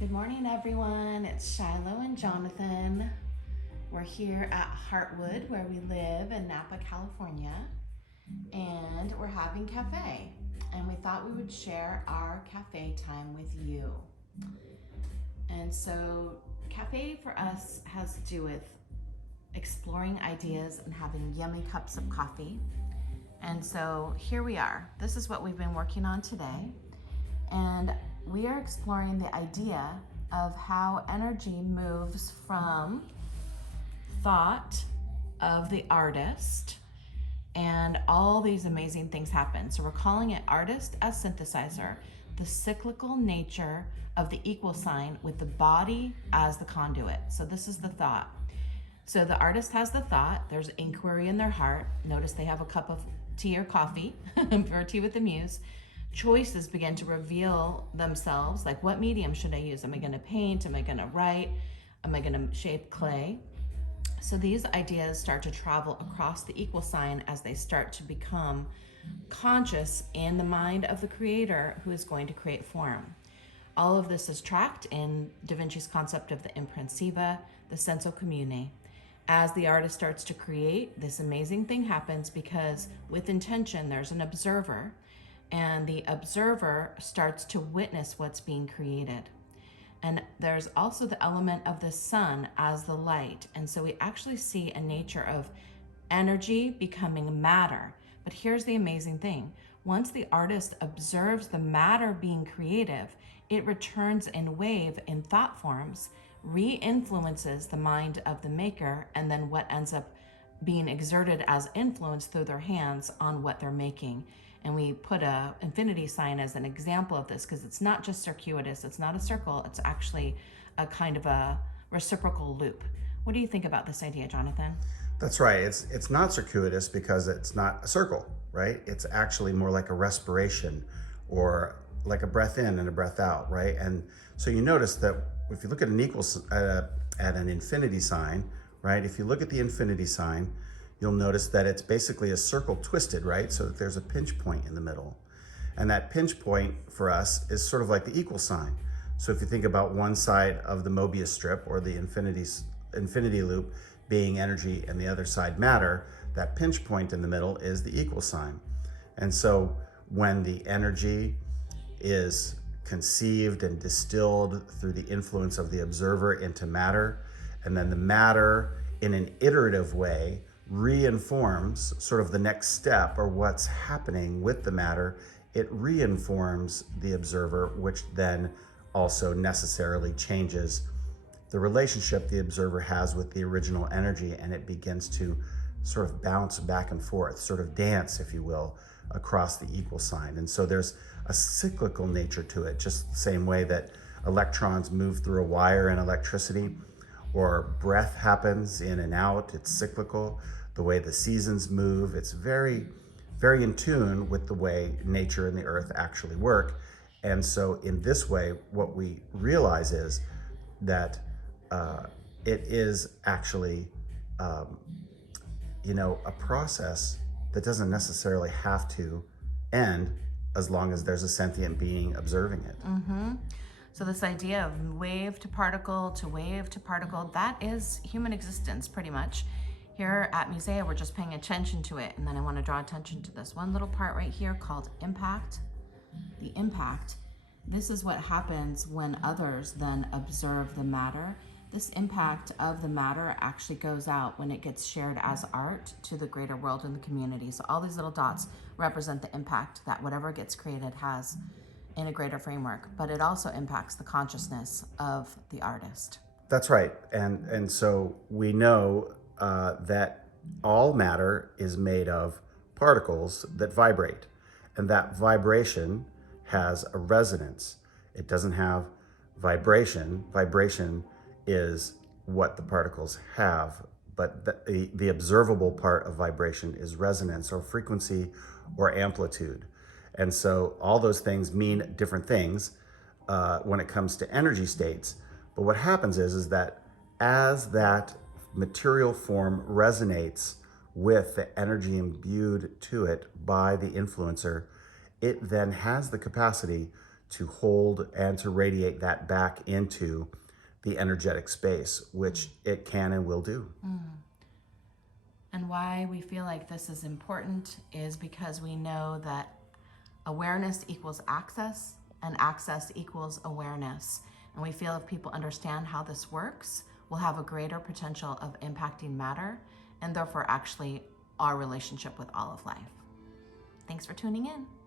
Good morning, everyone. It's Shiloh and Jonathan. We're here at Heartwood, where we live in Napa, California, and we're having cafe. And we thought we would share our cafe time with you. And so, cafe for us has to do with exploring ideas and having yummy cups of coffee. And so, here we are. This is what we've been working on today. And we are exploring the idea of how energy moves from thought of the artist, and all these amazing things happen. So we're calling it artist as synthesizer, the cyclical nature of the equal sign with the body as the conduit. So this is the thought. So the artist has the thought, there's inquiry in their heart. Notice they have a cup of tea or coffee for tea with the muse. Choices begin to reveal themselves, like what medium should I use? Am I going to paint? Am I going to write? Am I going to shape clay? So these ideas start to travel across the equal sign as they start to become conscious in the mind of the creator who is going to create form. All of this is tracked in Da Vinci's concept of the imprensiva, the senso commune. As the artist starts to create, this amazing thing happens because with intention, there's an observer, and the observer starts to witness what's being created. And there's also the element of the sun as the light. And so we actually see a nature of energy becoming matter. But here's the amazing thing. Once the artist observes the matter being creative, it returns in wave in thought forms, re-influences the mind of the maker, and then what ends up being exerted as influence through their hands on what they're making. And we put a infinity sign as an example of this because it's not just circuitous, it's not a circle, it's actually a kind of a reciprocal loop. What do you think about this idea, Jonathan? That's right. It's not circuitous because it's not a circle, right? It's actually more like a respiration or like a breath in and a breath out, right? And so you notice that if you look at an infinity sign, right? If you look at the infinity sign, you'll notice that it's basically a circle twisted, right? So that there's a pinch point in the middle. And that pinch point for us is sort of like the equal sign. So if you think about one side of the Mobius strip or the infinity loop being energy and the other side matter, that pinch point in the middle is the equal sign. And so when the energy is conceived and distilled through the influence of the observer into matter, and then the matter in an iterative way reinforms sort of the next step or what's happening with the matter, it reinforms the observer, which then also necessarily changes the relationship the observer has with the original energy, and it begins to sort of bounce back and forth, sort of dance, if you will, across the equal sign. And so there's a cyclical nature to it, just the same way that electrons move through a wire in electricity, or breath happens in and out, it's cyclical. The way the seasons move, it's very, very in tune with the way nature and the earth actually work. And so in this way, what we realize is that it is actually, a process that doesn't necessarily have to end as long as there's a sentient being observing it. Mm-hmm. So this idea of wave to particle to wave to particle, that is human existence pretty much. Here at Musea, we're just paying attention to it. And then I want to draw attention to this one little part right here called impact. The impact. This is what happens when others then observe the matter. This impact of the matter actually goes out when it gets shared as art to the greater world and the community. So all these little dots represent the impact that whatever gets created has in a greater framework, but it also impacts the consciousness of the artist. That's right. And so we know that all matter is made of particles that vibrate, and that vibration has a resonance. It doesn't have vibration. Vibration is what the particles have, but the observable part of vibration is resonance or frequency or amplitude. And so all those things mean different things when it comes to energy states. But what happens is that as that material form resonates with the energy imbued to it by the influencer, it then has the capacity to hold and to radiate that back into the energetic space, which it can and will do. And why we feel like this is important is because we know that awareness equals access, and access equals awareness. And we feel if people understand how this works, we'll have a greater potential of impacting matter, and therefore actually our relationship with all of life. Thanks for tuning in.